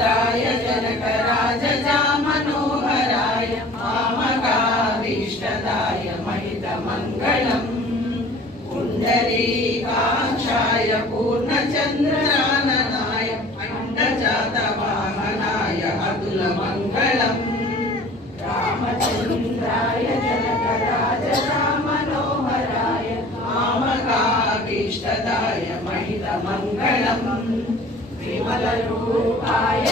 रामचन्द्राय जनकराजजामनोहराय मामकाभीष्टदाय महितमङ्गलम् पुण्डरीकाक्षाय पूर्णचन्द्रकाननाय अण्डजातवाहनाय अतुलमङ्गलम् रामचन्द्राय जनकराजजामनोहराय मामकाभीष्टदाय महितमङ्गलम् विमलरूपाय